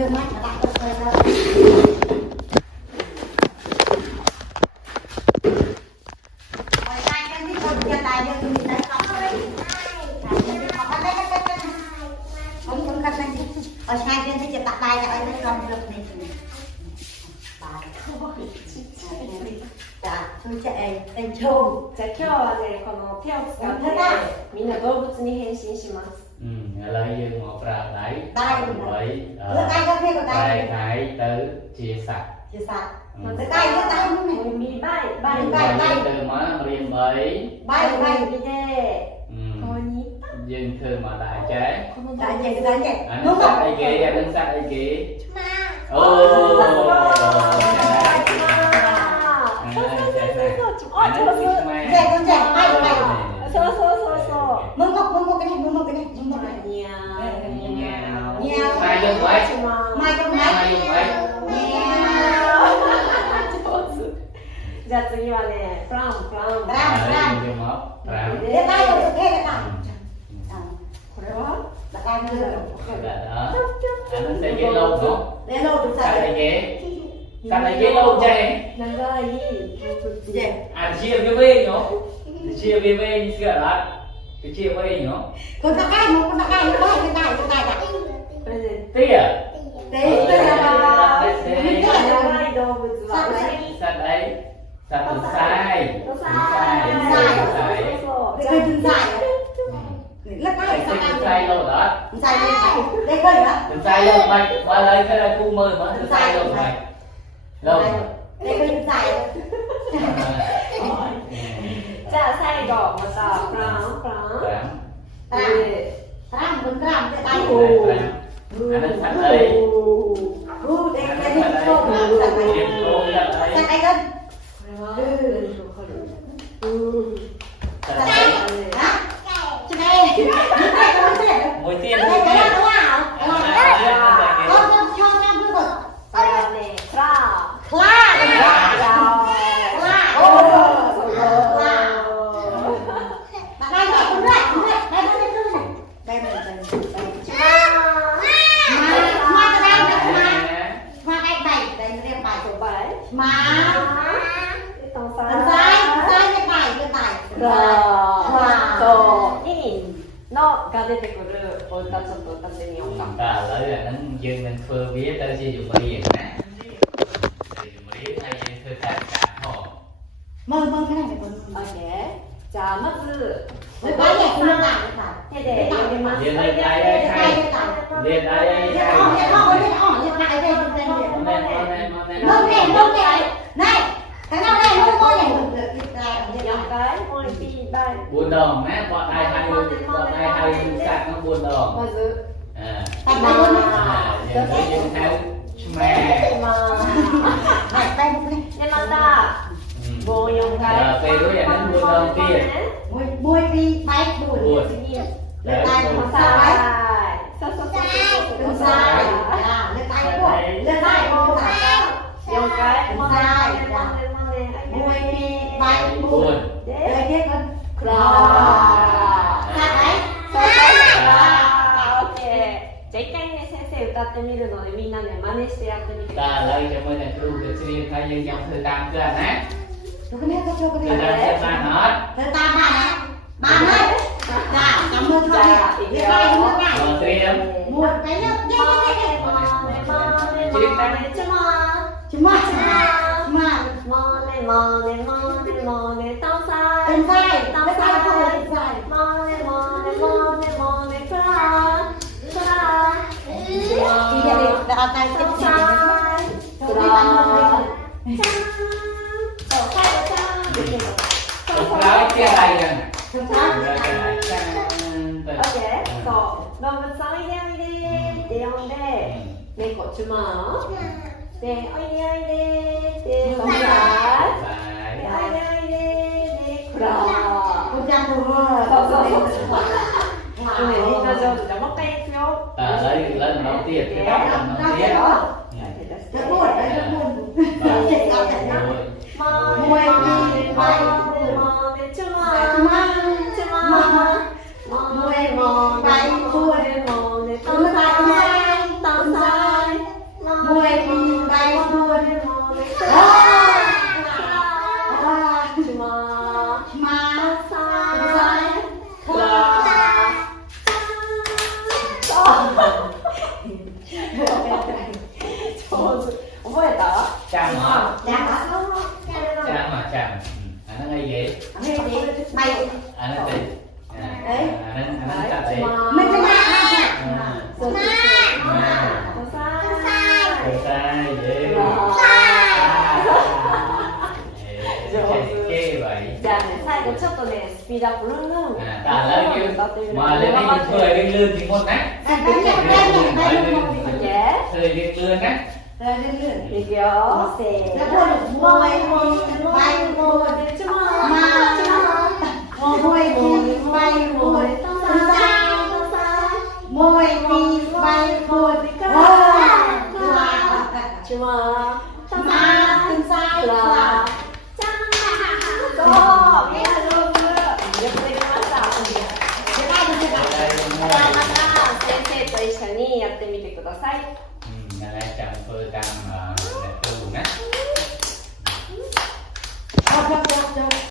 lương mắt mà đặt tôi thôi rồi tay cái gì còn kia tay cho mình tay học rồi không không cần anh ở hai cái gì đặt tay là anh không được này 자, 둘째 왼쪽. 자, 今日はね、この手を使ってみんな動物に変身します。ឥឡូវយើងមកប្រើដៃ ដៃ ដើម្បី ដៃក៏ទេក៏ដៃ ដៃទៅជាសត្វ ជាសត្វទៅដៃទៅដៃនោះ มีใบใบ ទៅមករៀន3 បាយបាយ 見てここに យើងធ្វើមកដៃចេះ ដៃចេះដៃចេះ អា នោះ នោះ មក សត្វអីគេអានឹងសត្វអីគេអូ あ、上手。ចេះចេះបាយបាយ そうそうそうそう。 មើលមកcái nàyមើលមកcái này មើលមក にゃー。ញ៉ាវមកយើងវិញ ម៉ៃទៅម៉ៃ មកយើងវិញ じゃあ次はね、プランプラン。យើងមកប្រើ でដៃទៅគេទៅដៃこれは？ដៃទៅ ដាក់អានោះតែគេលោនោះ để lâu được សត្វ sai អីគេសត្វអីគេលោចេះ 長い。 ចេះ អាជាវាវិញនោះជាវាវិញស្គាល់អត់ជាវិញនោះ con ta cái một con ta cái nó cái tayこれね、 ទា đấy đây là 長い動物は。 សត្វអីសត្វទន្សាយ そうそう。 cái cây chân dài lớp តែ cái ទ tay ន្សាយលោអត់ dài đây cây đó ទន្សាយលោមិនបើឡើយគេឲ្យគូមើលមកទន្សាយលោមិនលោ đây cây chân dài じゃあ最後またプランプラン。 ram mình ram cái tay 5 អានឹងសត្វអី đây cái gì cô sạch រៀនគោសត្វអី sạch đây con これは何かわかる？ សត្វអី hả trên đây cái con thế មួយទៀត đây cái đó đúng không con cho em cứ rồi これはね、クラ la la ô la bạn đây rồi con đây đây đây đây đây đây ma cái đây ma cái bảy đây đây bảy số bảy maトン con sai cái bảy cái bảy とにのが出てくるお歌ちょっと歌ってみようか。 តើឥឡូវអានឹងយើងនឹងធ្វើវាទៅជាចម្រៀងណាចម្រៀងហើយយើងធ្វើតាមការផង mơ mơ cái này phải con オッケー。じゃあまず cái này con làm cái này 手で読みます。 រៀនឲ្យដៃឲ្យ cái ខាយ này cái này រៀនដៃឲ្យ cái ខាយ họ cái họ cái họ cái lại đây con tên gì មកណែមកណែមកណែ mơ này mơ này này cái nào đây mơ mơ này cái này ở đây 4回もう一回4ដងណាបត់ដៃហើយបត់ដៃហើយសាក់នោះ4ដង まず tay tay luôn đấy យើងហៅឆ្មា まあ này tay một cái でまた棒4回 ពេលរួចអានឹង4ដងទៀត môi môi đi tay đuổi 次 lên tay một さ sai いそうそうそう lên sai à lên tay của lên tay một sai 4回 lên sai môi đi tay đuổi 4 đây biết con クラ sai đấy そうオッケー。じゃあ一回ね先生歌ってみるのでみんなね真似してやってみてく តើ だ ឥ さ ឡូ い。 វជាមួយនឹងគ្រូទៅជ្រៀងហើយយើងចង់ធ្វើតាមគឺណា cho cái này cho cái គឺតាម này ចិត្តបានអត់ ធ្វើតាមបានណាបានហើយចាចាំមើលថតនេះវាបាយមើលបាយ មកត្រៀម មួយcái nướcនេះまねまねまねちま ជំនួសឆ្មា まねまねまねまねたんさ เป็ い นไส้เป็นไส้พูดเป็นไส้ まねまねまねまねくらくら ทีเดียวแต่เอาใจ た เจ็บ ん ใจ さい くらー じゃんそう最後じゃんできるの ទៅក្រោយទៀតដៃហ្នឹង ถูก ក្រោ ต้ យ อง ទៀតដៃចាទៅ オッケーそう動物さんおいでおいでって呼んで猫ちゅまでおいでおいでっておいで បាយ おいでおいででくら คุณจังถูก そうそうそうそうねみんな上手じゃんもう一回いくよ តើឥឡូវឡើងម្ដងទៀតគេដល់ម្ដងទៀត จะพูดจะพูดเจ็บเอาแต่หน้า まねまねまねまねちゅまちゅままねまねまねまねたんさいたんさいมวยตีใบบัว 주마 มา 사이 라覚えた Chăm hả? แล้ว Chăm hả? Chăm. Anh nói ngay vậy? ใบ Anh nói gì? Anh nói chặt đi. มันจะมา そうそうそうKhông sai, vậy. Cái vậy. じゃあね、最後ちょっとね、スピードアップルンルン Ta lấy kêu mà lên đây mình thuê lên lươn thì một nát. ได้ยังได้ยังได้ยัง オッケー Thuê lên lươn nát. ได้เรื่อย いくよせー แล้ว の พูดมวยใบบัว ちま มา ちま มวยตีใบบัวมวยตีใบบัวちまมาขึ้นซ้ายขวา そうみんな上手よくできました จะได้ดูสิคะ Đây, じゃあまた先生と一緒にやってみてください Đây là chăm phơ chăm đẹp tu nát.